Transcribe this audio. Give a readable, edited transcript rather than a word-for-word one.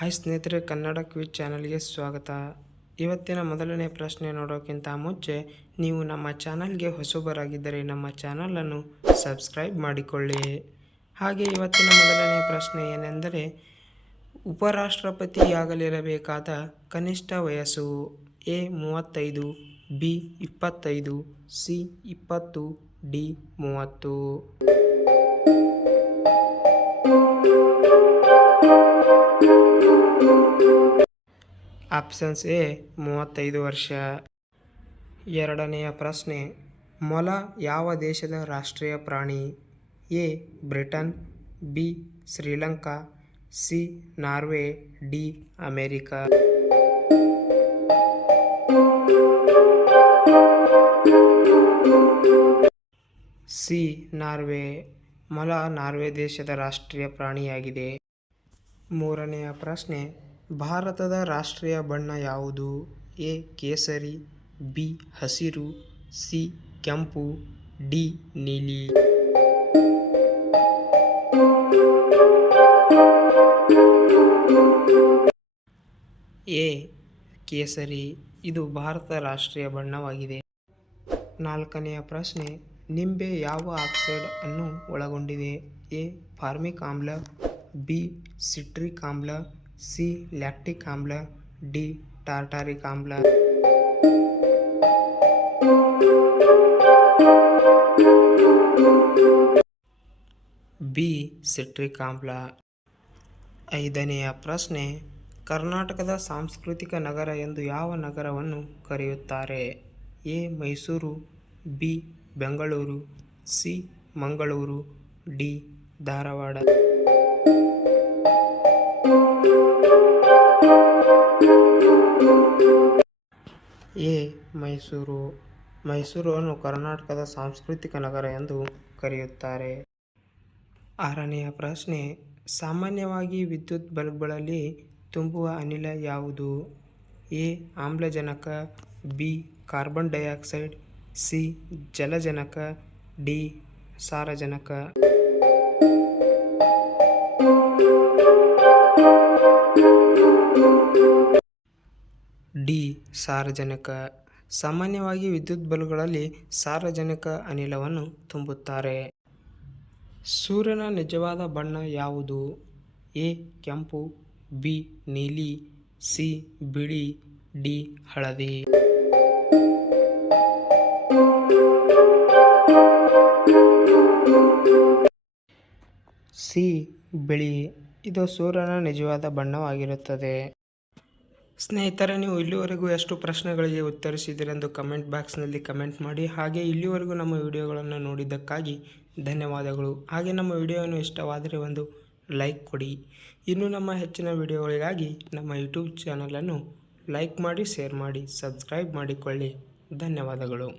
Hi ಸ್ನೇಹಿತರೆ, Kannada quiz ಚಾನಲ್ಗೆ ಸ್ವಾಗತ. ಇವತ್ತಿನ ಮೊದಲನೇ ಪ್ರಶ್ನೆ ನೋಡೋಕ್ಕಿಂತ ಮುಂಚೆ ನೀವು ನಮ್ಮ ಚಾನಲ್ಗೆ ಹೊಸಬರಾಗಿದ್ದರೆ ನಮ್ಮ ಚಾನಲನ್ನು ಸಬ್ಸ್ಕ್ರೈಬ್ ಮಾಡಿಕೊಳ್ಳಿ. ಹಾಗೆ ಇವತ್ತಿನ ಮೊದಲನೇ ಪ್ರಶ್ನೆ ಏನೆಂದರೆ, ಉಪರಾಷ್ಟ್ರಪತಿಯಾಗಲಿರಬೇಕಾದ ಕನಿಷ್ಠ ವಯಸ್ಸು A 35, B 25, C 20, D 30. Options A 35 ವರ್ಷ. ಎರಡನೆಯ ಪ್ರಶ್ನೆ, ಮೊಲ ಯಾವ ದೇಶದ ರಾಷ್ಟ್ರೀಯ ಪ್ರಾಣಿ? A Britain, B Sri Lanka, C Norway, D America. C Norway. ಮೊಲ ನಾರ್ವೆ ದೇಶದ ರಾಷ್ಟ್ರೀಯ ಪ್ರಾಣಿಯಾಗಿದೆ. ಮೂರನೆಯ ಪ್ರಶ್ನೆ, ಭಾರತದ ರಾಷ್ಟ್ರೀಯ ಬಣ್ಣ ಯಾವುದು? ಎ ಕೇಸರಿ, ಬಿ ಹಸಿರು, ಸಿ ಕೆಂಪು, ಡಿ ನೀಲಿ. ಎ ಕೇಸರಿ, ಇದು ಭಾರತದ ರಾಷ್ಟ್ರೀಯ ಬಣ್ಣವಾಗಿದೆ. ನಾಲ್ಕನೆಯ ಪ್ರಶ್ನೆ, ನಿಂಬೆ ಯಾವ ಆಕ್ಸೈಡ್ ಅನ್ನು ಒಳಗೊಂಡಿದೆ? ಎ ಫಾರ್ಮಿಕ್ ಆಮ್ಲ, ಬಿ ಸಿಟ್ರಿಕ್ ಆಮ್ಲ, ಸಿ ಲ್ಯಾಕ್ಟಿಕ್ ಆಮ್ಲ, ಡಿ ಟಾರ್ಟಾರಿಕ್ ಆಮ್ಲ. ಬಿ ಸಿಟ್ರಿಕ್ ಆಮ್ಲ. ಐದನೆಯ ಪ್ರಶ್ನೆ, ಕರ್ನಾಟಕದ ಸಾಂಸ್ಕೃತಿಕ ನಗರ ಎಂದು ಯಾವ ನಗರವನ್ನು ಕರೆಯುತ್ತಾರೆ? A Mysuru, B Bengaluru, C Mangaluru, D Dharwad. A Mysuru. ಮೈಸೂರನ್ನು ಕರ್ನಾಟಕದ ಸಾಂಸ್ಕೃತಿಕ ನಗರ ಎಂದು ಕರೆಯುತ್ತಾರೆ. ಆರನೆಯ ಪ್ರಶ್ನೆ, ಸಾಮಾನ್ಯವಾಗಿ ವಿದ್ಯುತ್ ಬಲ್ಬ್ಗಳಲ್ಲಿ ತುಂಬುವ ಅನಿಲ ಯಾವುದು? ಎ ಆಮ್ಲಜನಕ, ಬಿ ಕಾರ್ಬನ್ ಡೈಆಕ್ಸೈಡ್, ಸಿ ಜಲಜನಕ, ಡಿ ಸಾರಜನಕ. ಡಿ ಸಾರಜನಕ. ಸಾಮಾನ್ಯವಾಗಿ ವಿದ್ಯುತ್ ಬಲ್ಬ್ಗಳಲ್ಲಿ ಸಾರಜನಕ ಅನಿಲವನ್ನು ತುಂಬುತ್ತಾರೆ. ಸೂರ್ಯನ ನಿಜವಾದ ಬಣ್ಣ ಯಾವುದು? ಎ ಕೆಂಪು, ಬಿ ನೀಲಿ, ಸಿ ಬಿಳಿ, ಡಿ ಹಳದಿ. ಸಿ ಬಿಳಿ, ಇದು ಸೂರ್ಯನ ನಿಜವಾದ ಬಣ್ಣವಾಗಿರುತ್ತದೆ. ಸ್ನೇಹಿತರೆ, ನೀವು ಇಲ್ಲಿವರೆಗೂ ಎಷ್ಟು ಪ್ರಶ್ನೆಗಳಿಗೆ ಉತ್ತರಿಸಿದಿರೆಂದು ಕಮೆಂಟ್ ಬಾಕ್ಸ್ನಲ್ಲಿ ಕಮೆಂಟ್ ಮಾಡಿ. ಹಾಗೆ ಇಲ್ಲಿವರೆಗೂ ನಮ್ಮ ವಿಡಿಯೋಗಳನ್ನು ನೋಡಿದ್ದಕ್ಕಾಗಿ ಧನ್ಯವಾದಗಳು. ಹಾಗೆ ನಮ್ಮ ವಿಡಿಯೋವನ್ನು ಇಷ್ಟವಾದರೆ ಒಂದು ಲೈಕ್ ಕೊಡಿ. ಇನ್ನು ನಮ್ಮ ಹೆಚ್ಚಿನ ವಿಡಿಯೋಗಳಿಗಾಗಿ ನಮ್ಮ ಯೂಟ್ಯೂಬ್ ಚಾನಲನ್ನು ಲೈಕ್ ಮಾಡಿ, ಶೇರ್ ಮಾಡಿ, ಸಬ್ಸ್ಕ್ರೈಬ್ ಮಾಡಿಕೊಳ್ಳಿ. ಧನ್ಯವಾದಗಳು.